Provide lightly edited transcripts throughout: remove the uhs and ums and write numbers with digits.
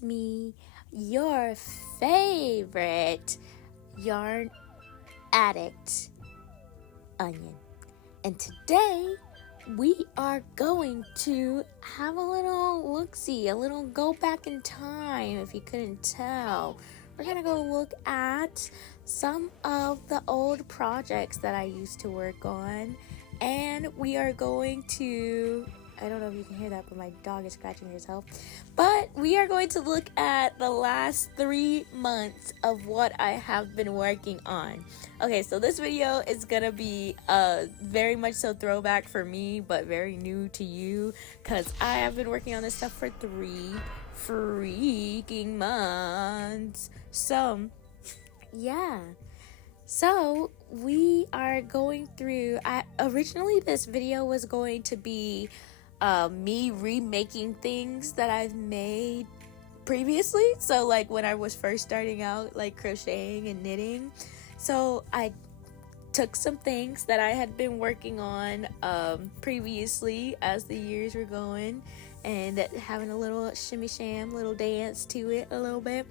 it's me, your favorite yarn addict, Onion. And today we are going to have a little look-see, a little go back in time, if you couldn't tell. We're gonna go look at some of the old projects that I used to work on, and we are going to, I don't know if you can hear that, but my dog is scratching herself. But we are going to look at the last 3 months of what I have been working on. Okay, so this video is gonna be very much so throwback for me, but very new to you, because I have been working on this stuff for 3 freaking months. So, yeah. So, we are going through, originally this video was going to be me remaking things that I've made previously. So like when I was first starting out, like crocheting and knitting. So I took some things that I had been working on previously as the years were going, and having a little shimmy sham, little dance to it a little bit.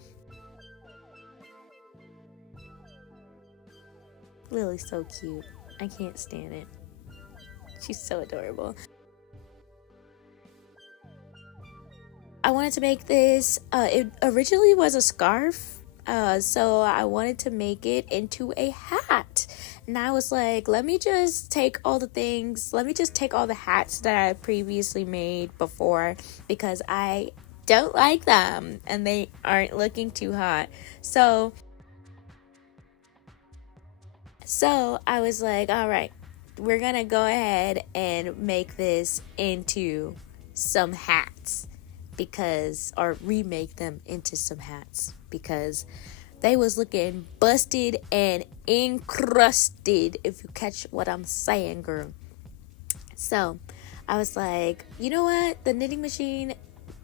Lily's so cute. I can't stand it. She's so adorable. I wanted to make this, it originally was a scarf, so I wanted to make it into a hat. And I was like, let me just take all the hats that I previously made before, because I don't like them and they aren't looking too hot. So I was like, all right, we're gonna go ahead and make this into some hats. Or remake them into some hats, because they was looking busted and encrusted, if you catch what I'm saying, girl. So I was like, you know what, the knitting machine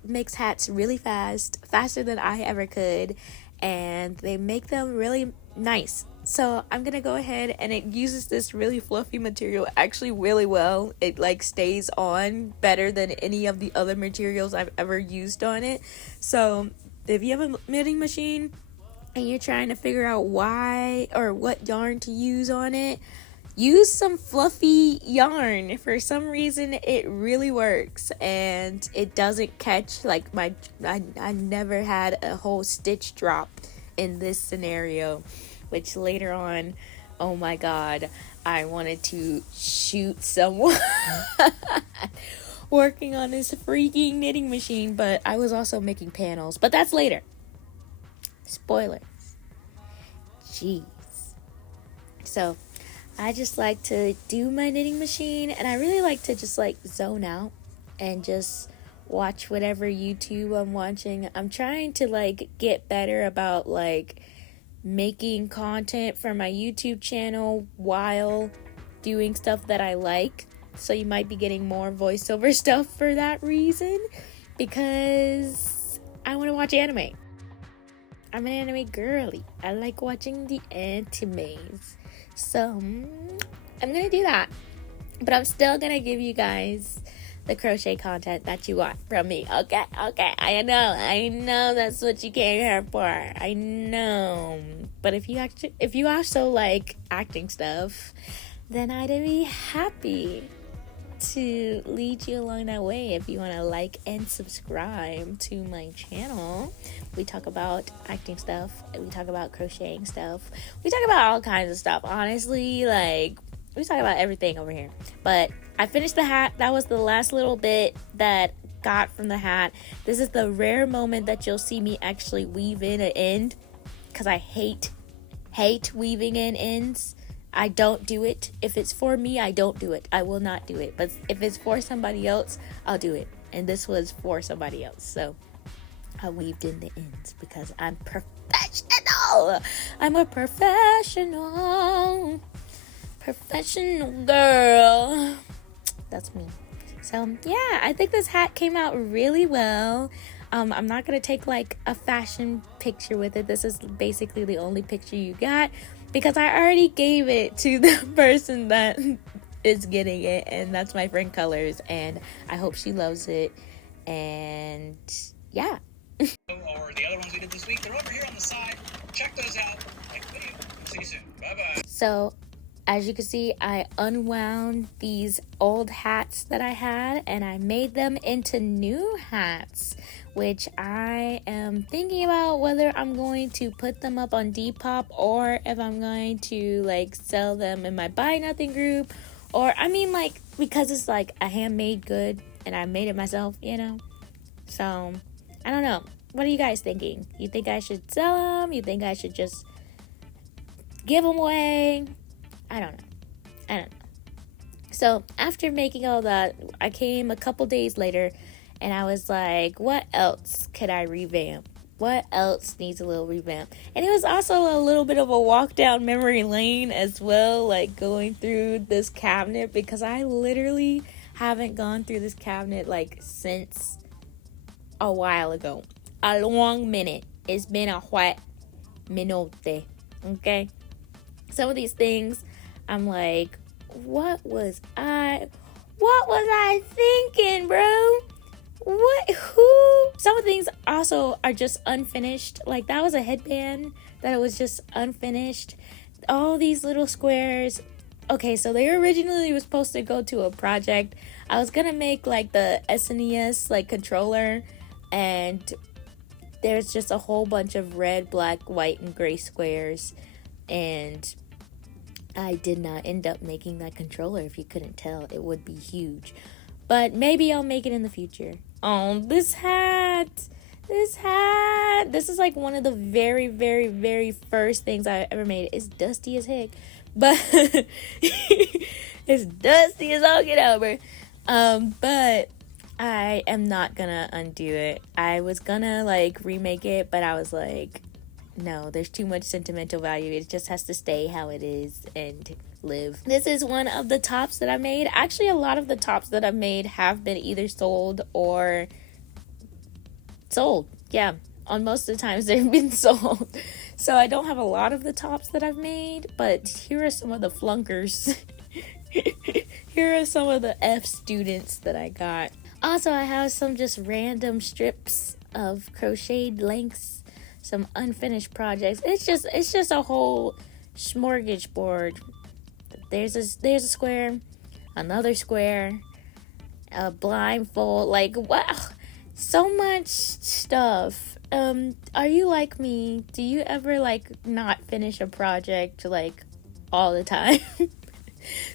makes hats really fast, faster than I ever could, and they make them really nice. So I'm gonna go ahead, and it uses this really fluffy material actually really well. It like stays on better than any of the other materials I've ever used on it. So if you have a knitting machine and you're trying to figure out why or what yarn to use on it, use some fluffy yarn. For some reason it really works, and it doesn't catch like I never had a whole stitch drop in this scenario. Which later on, oh my god, I wanted to shoot someone working on this freaking knitting machine, but I was also making panels. But that's later. Spoilers. Jeez. So, I just like to do my knitting machine, and I really like to just like zone out and just watch whatever YouTube I'm watching. I'm trying to like get better about like making content for my YouTube channel while doing stuff that I like. So you might be getting more voiceover stuff for that reason, because I want to watch anime. I'm an anime girly. I like watching the animes. So I'm gonna do that. But I'm still gonna give you guys the crochet content that you want from me. Okay, I know that's what you came here for. I know. But if you also like acting stuff, then I'd be happy to lead you along that way. If you want to like and subscribe to my channel, we talk about acting stuff, we talk about crocheting stuff, we talk about all kinds of stuff. Honestly, like, we talk about everything over here. But I finished the hat. That was the last little bit that got from the hat. This is the rare moment that you'll see me actually weave in an end, because I hate weaving in ends. I don't do it. If it's for me, I don't do it. I will not do it. But if it's for somebody else, I'll do it. And this was for somebody else. So I weaved in the ends because I'm professional. I'm a professional girl. That's me. So yeah, I think this hat came out really well. I'm not gonna take like a fashion picture with it. This is basically the only picture you got, because I already gave it to the person that is getting it, and that's my friend Colors, and I hope she loves it. And yeah, Or the other ones we did this week, they're over here on the side. Check those out. Like the video. See you soon. Bye-bye. So, as you can see, I unwound these old hats that I had and I made them into new hats, which I am thinking about whether I'm going to put them up on Depop or if I'm going to like sell them in my Buy Nothing group, or I mean like because it's like a handmade good and I made it myself, you know. So I don't know. What are you guys thinking? You think I should sell them? You think I should just give them away? I don't know. So after making all that, I came a couple days later and I was like, what else could I revamp? What else needs a little revamp? And it was also a little bit of a walk down memory lane as well, like going through this cabinet, because I literally haven't gone through this cabinet like since a while ago. A long minute. It's been a white minute. Okay? Some of these things, I'm like, what was I thinking, bro? Who? Some of the things also are just unfinished. Like that was a headband that it was just unfinished. All these little squares. Okay, so they originally were supposed to go to a project. I was gonna make like the SNES like controller, and there's just a whole bunch of red, black, white, and gray squares, and I did not end up making that controller. If you couldn't tell, it would be huge. But maybe I'll make it in the future. Oh, this hat. This is like one of the very, very, very first things I ever made. It's dusty as heck. But it's dusty as all get over. But I am not gonna undo it. I was gonna like remake it, but I was like, no, there's too much sentimental value. It just has to stay how it is and live. This is one of the tops that I made. Actually, a lot of the tops that I've made have been either sold or sold. Yeah, on most of the times they've been sold. So I don't have a lot of the tops that I've made, but here are some of the flunkers. Here are some of the F students that I got. Also, I have some just random strips of crocheted lengths, some unfinished projects. It's just a whole smorgasbord. There's a square, another square, a blindfold. Like, wow, so much stuff. Are you like me? Do you ever like not finish a project like all the time?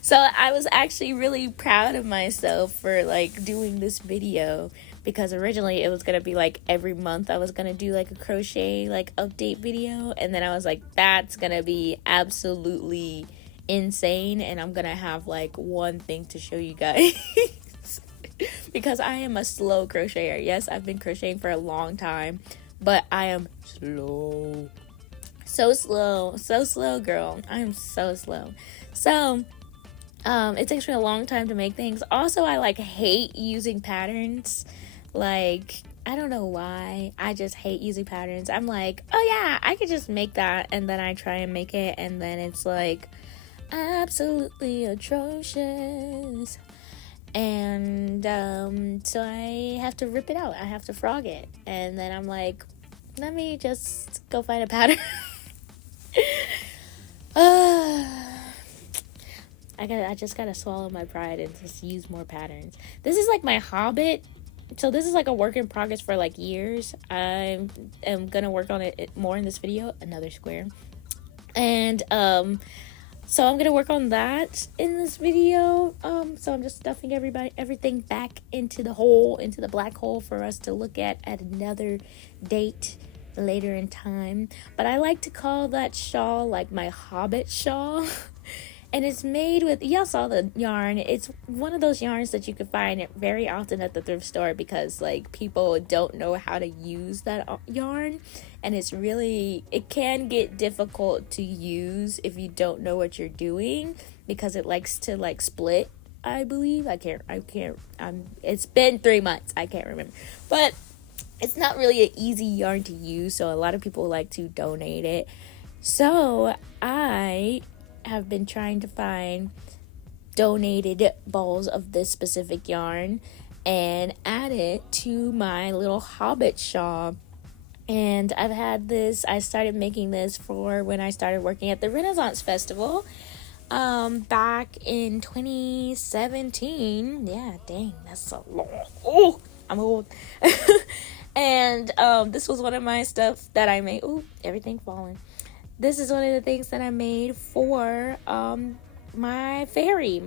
So I was actually really proud of myself for like doing this video, because originally it was gonna be like every month I was gonna do like a crochet like update video, and then I was like, that's gonna be absolutely insane and I'm gonna have like one thing to show you guys. Because I am a slow crocheter. Yes, I've been crocheting for a long time, but I am slow. So slow, girl. I am so slow. So it takes me a long time to make things. Also, I like hate using patterns. Like, I don't know why. I just hate using patterns. I'm like, oh yeah, I could just make that, and then I try and make it, and then it's like absolutely atrocious. And so I have to rip it out. I have to frog it, and then I'm like, let me just go find a pattern. I just gotta swallow my pride and just use more patterns. This is like my Hobbit. So this is like a work in progress for like years. I am gonna work on it more in this video. Another square. And so I'm gonna work on that in this video. So I'm just stuffing everything back into the black hole for us to look at another date later in time. But I like to call that shawl like my Hobbit shawl. And it's made with, y'all saw the yarn. It's one of those yarns that you can find very often at the thrift store, because like people don't know how to use that yarn. And it can get difficult to use if you don't know what you're doing, because it likes to like split, I believe. It's been 3 months. I can't remember. But it's not really an easy yarn to use, so a lot of people like to donate it. So I have been trying to find donated balls of this specific yarn and add it to my little Hobbit shawl. And I've had this, I started making this for when I started working at the Renaissance Festival back in 2017. Yeah, dang, that's so long. Oh, I'm old. And this was one of my stuff that I made. Ooh, everything falling. This is one of the things that I made for my fairy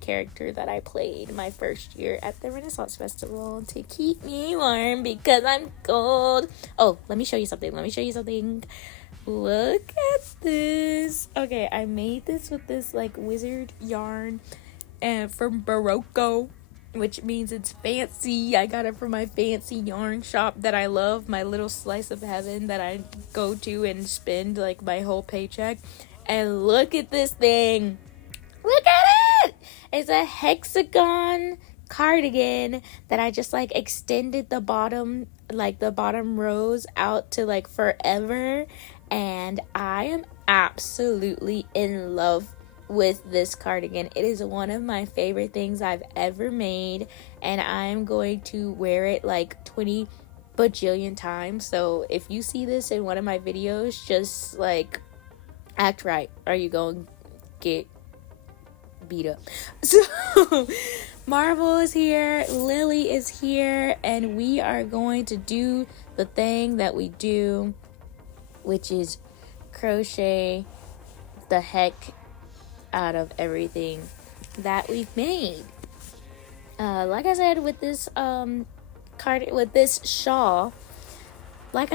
character that I played my first year at the Renaissance Festival to keep me warm because I'm cold. Oh, let me show you something. Look at this. Okay, I made this with this like wizard yarn and from Barocco, which means it's fancy. I got it from my fancy yarn shop that I love, my little slice of heaven that I go to and spend like my whole paycheck. And look at this thing. Look at it! It's a hexagon cardigan that I just like extended the bottom rows out to like forever. And I am absolutely in love with this cardigan. It is one of my favorite things I've ever made. And I'm going to wear it like 20 bajillion times. So if you see this in one of my videos, just like act right, or you going to get beat up. So Marvel is here, Lily is here, and we are going to do the thing that we do, which is crochet the heck out of everything that we've made. Like I said with this shawl, I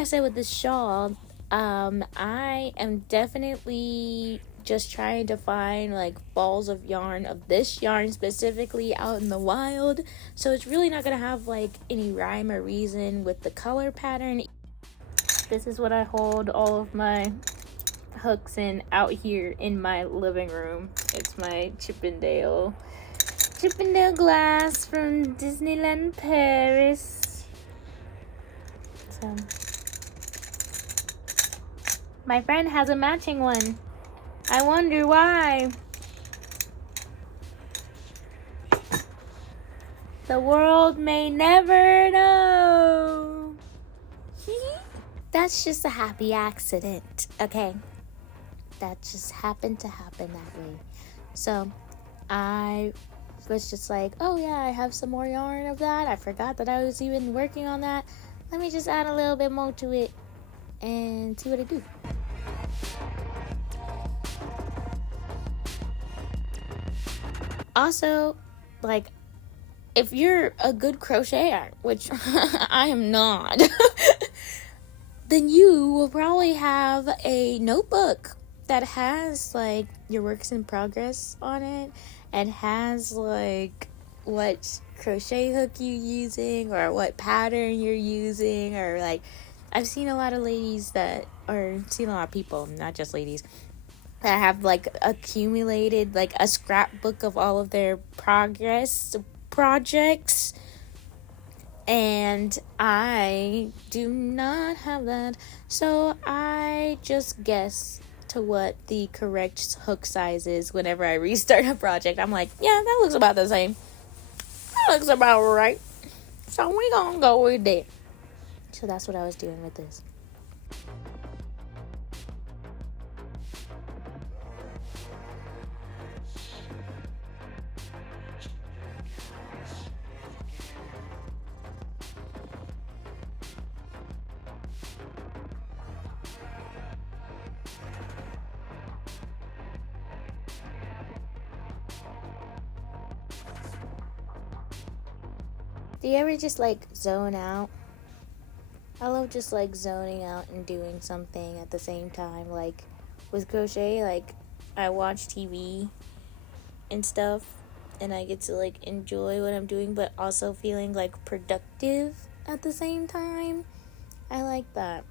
am definitely just trying to find like balls of yarn of this yarn specifically out in the wild, so it's really not gonna have like any rhyme or reason with the color pattern. This is what I hold all of my hooks in out here in my living room. It's my Chippendale glass from Disneyland Paris. So my friend has a matching one. I wonder why. The world may never know. That's just a happy accident, okay? That just happened to happen that way. So I was just like, oh yeah, I have some more yarn of that. I forgot that I was even working on that. Let me just add a little bit more to it and see what it do. Also, like, if you're a good crocheter, which I am not, then you will probably have a notebook that has, like, your works in progress on it and has, like, what crochet hook you're using or what pattern you're using, or, like, I've seen a lot of people, not just ladies, that have like accumulated like a scrapbook of all of their progress projects, and I do not have that, so I just guess to what the correct hook size is whenever I restart a project. I'm like, yeah, that looks about the same, that looks about right, so we gonna go with that. So that's what I was doing with this. Do you ever just like zone out? I love just like zoning out and doing something at the same time. Like with crochet, like I watch TV and stuff and I get to like enjoy what I'm doing, but also feeling like productive at the same time. I like that.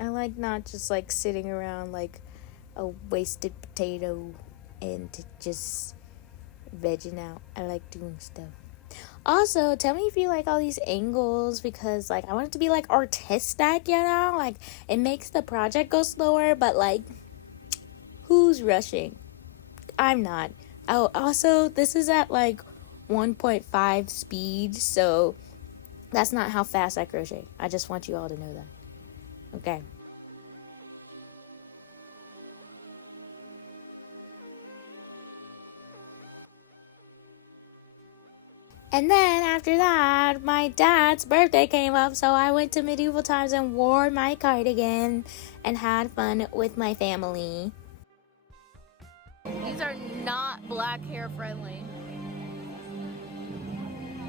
I like not just like sitting around like a wasted potato and just vegging out. I like doing stuff. Also, tell me if you like all these angles, because like I want it to be like artistic, you know? Like it makes the project go slower, but like who's rushing? I'm not. Oh, also this is at like 1.5 speed, so that's not how fast I crochet. I just want you all to know that. Okay. And then after that, my dad's birthday came up, so I went to Medieval Times and wore my cardigan and had fun with my family. These are not black hair friendly.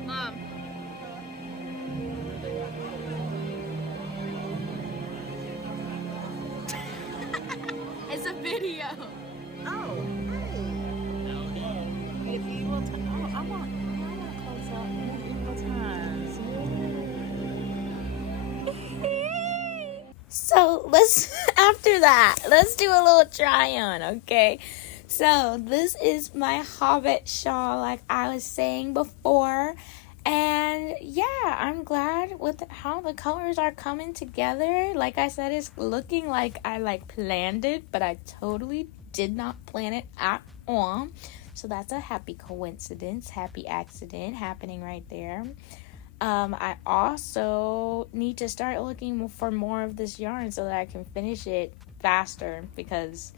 Mom. It's a video. Oh, hey. Medieval times. Oh, I want to close up medieval times. So after that, let's do a little try on, okay? So this is my Hobbit shawl, like I was saying before. And yeah, I'm glad with how the colors are coming together. Like I said, it's looking like I planned it, but I totally did not plan it at all. So that's a happy coincidence, happy accident happening right there. I also need to start looking for more of this yarn so that I can finish it faster, because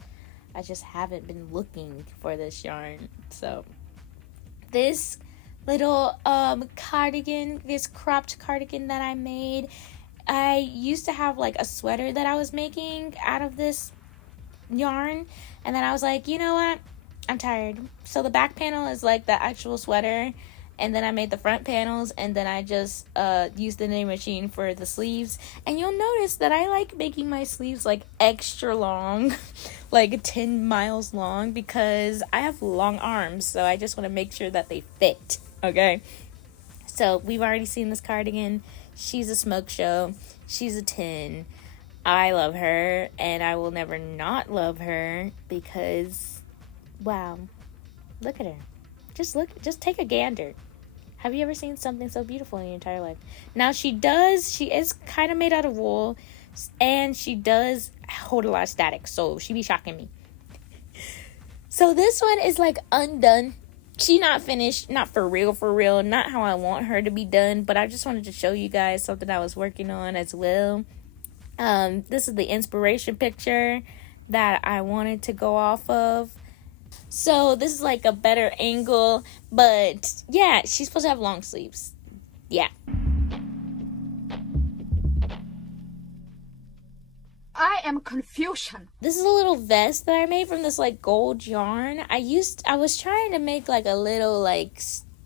I just haven't been looking for this yarn. So this little cardigan, this cropped cardigan that I made, I used to have like a sweater that I was making out of this yarn, and then I was like, you know what, I'm tired. So the back panel is like the actual sweater, and then I made the front panels, and then I just used the knitting machine for the sleeves. And you'll notice that I like making my sleeves like extra long, like 10 miles long, because I have long arms, so I just want to make sure that they fit, okay? So we've already seen this cardigan. She's a smoke show. She's a 10. I love her, and I will never not love her, because, wow, look at her. Just take a gander. Have you ever seen something so beautiful in your entire life? Now, she is kind of made out of wool, and she does hold a lot of static, so she be shocking me. So this one is like undone. She not finished, not for real, not how I want her to be done, but I just wanted to show you guys something I was working on as well. This is the inspiration picture that I wanted to go off of. So this is like a better angle, but yeah, she's supposed to have long sleeves. Yeah. I am confusion. This is a little vest that I made from this like gold yarn. I was trying to make like a little like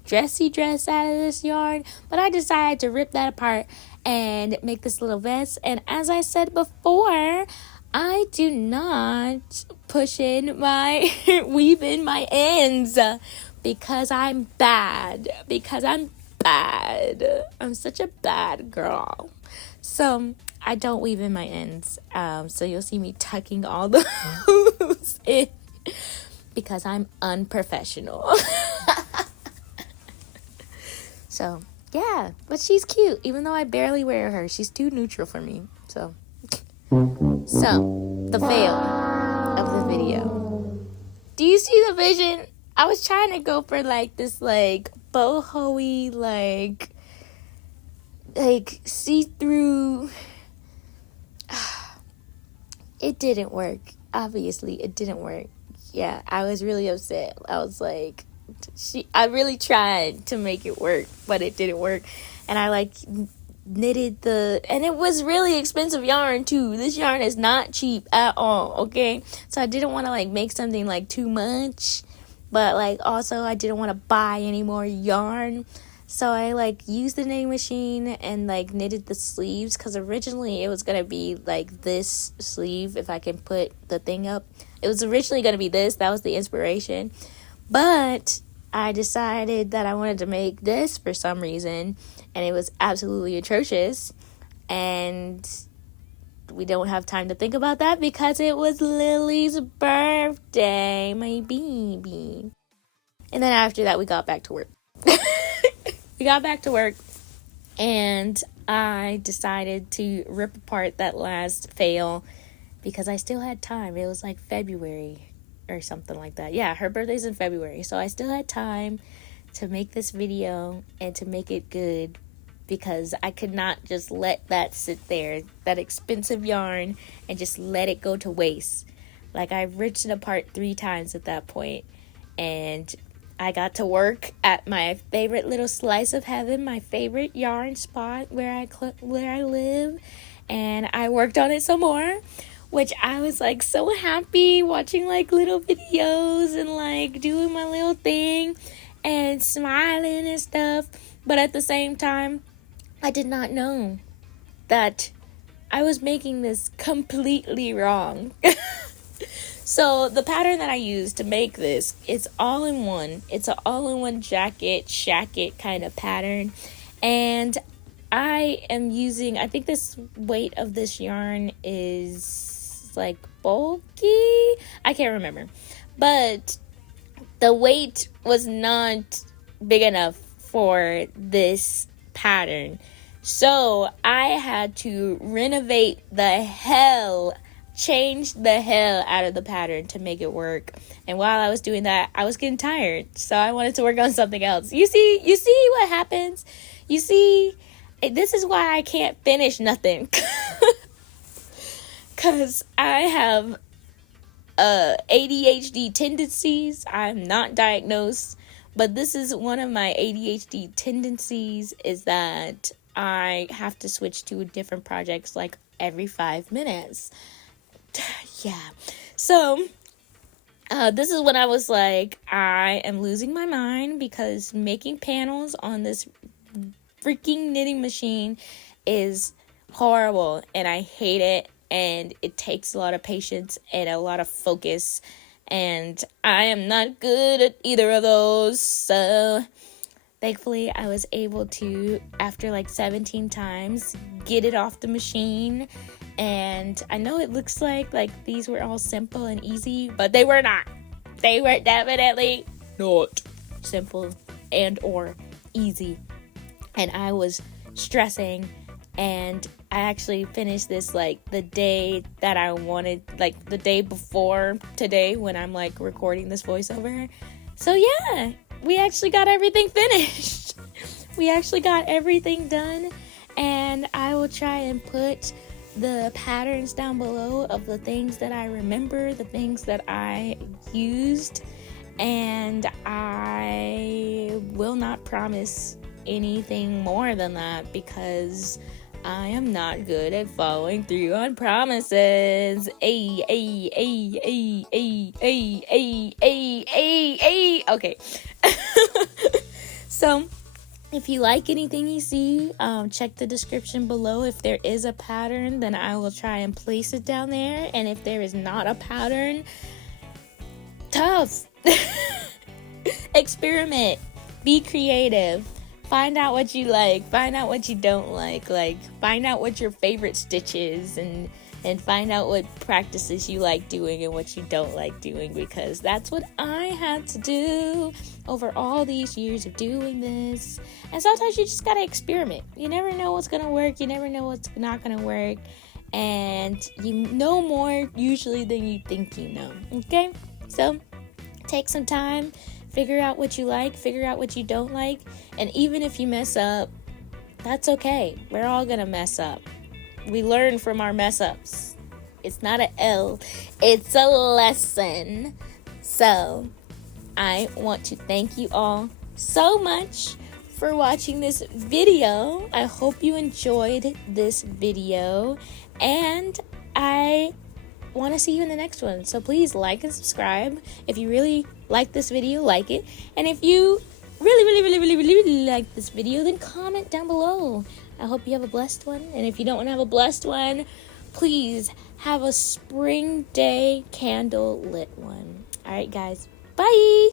dressy dress out of this yarn, but I decided to rip that apart and make this little vest. And as I said before, I do not push in my weave in my ends because I'm bad. I'm such a bad girl. So I don't weave in my ends. So you'll see me tucking all those in because I'm unprofessional. So yeah, but she's cute. Even though I barely wear her, she's too neutral for me. So the fail of the video. Do you see the vision? I was trying to go for like this like boho-y like see-through. It didn't work. Obviously, it didn't work. Yeah, I was really upset. I was like, I really tried to make it work, but it didn't work. And I like knitted and it was really expensive yarn too. This yarn is not cheap at all, okay? So I didn't want to like make something like too much, but like also I didn't want to buy any more yarn. So I like used the knitting machine and like knitted the sleeves, because originally it was gonna be like this sleeve if I can put the thing up. It was originally gonna be this. That was the inspiration, but I decided that I wanted to make this for some reason, and it was absolutely atrocious. And we don't have time to think about that because it was Lily's birthday, my baby. And then after that, we got back to work. And I decided to rip apart that last fail because I still had time. It was like February or something like that. Yeah, her birthday's in February, so I still had time to make this video and to make it good because I could not just let that sit there, that expensive yarn, and just let it go to waste. Like, I've ripped it apart 3 times at that point, and I got to work at my favorite little slice of heaven, my favorite yarn spot where I live, and I worked on it some more, which I was like so happy watching like little videos and like doing my little thing and smiling and stuff. But at the same time, I did not know that I was making this completely wrong. So the pattern that I used to make this, it's all-in-one. It's an all-in-one jacket, shacket kind of pattern. And I am using, I think this weight of this yarn is like bulky. I can't remember. But the weight was not big enough for this pattern. So I had to renovate the hell, change the hell out of the pattern to make it work. And while I was doing that, I was getting tired. So I wanted to work on something else. You see what happens? You see, this is why I can't finish nothing. Because I have ADHD tendencies. I'm not diagnosed, but this is one of my ADHD tendencies, is that I have to switch to different projects like every 5 minutes. Yeah. So this is when I was like, I am losing my mind, because making panels on this freaking knitting machine is horrible, and I hate it, and it takes a lot of patience and a lot of focus, and I am not good at either of those. So thankfully I was able to, after like 17 times, get it off the machine. And I know it looks like these were all simple and easy, but they were not. They were definitely not simple and or easy. And I was stressing, and I actually finished this like the day that I wanted, like the day before today when I'm like recording this voiceover. So yeah, we actually got everything finished. We actually got everything done, and I will try and put the patterns down below of the things that I remember, the things that I used, and I will not promise anything more than that, because I am not good at following through on promises. Okay. So if you like anything you see, check the description below. If there is a pattern, then I will try and place it down there. And if there is not a pattern, tough. Experiment. Be creative. Find out what you like. Find out what you don't like. Like, find out what your favorite stitch is, and find out what practices you like doing and what you don't like doing, because that's what I had to do over all these years of doing this. And sometimes you just gotta experiment. You never know what's gonna work. You never know what's not gonna work. And you know more usually than you think you know. Okay? So take some time. Figure out what you like. Figure out what you don't like. And even if you mess up, that's okay. We're all gonna mess up. We learn from our mess ups. It's not an L, it's a lesson. So I want to thank you all so much for watching this video. I hope you enjoyed this video, and I want to see you in the next one. So please like and subscribe. If you really like this video, like it. And if you really like this video, then comment down below. I hope you have a blessed one. And if you don't want to have a blessed one, please have a spring day candle lit one. All right, guys. Bye.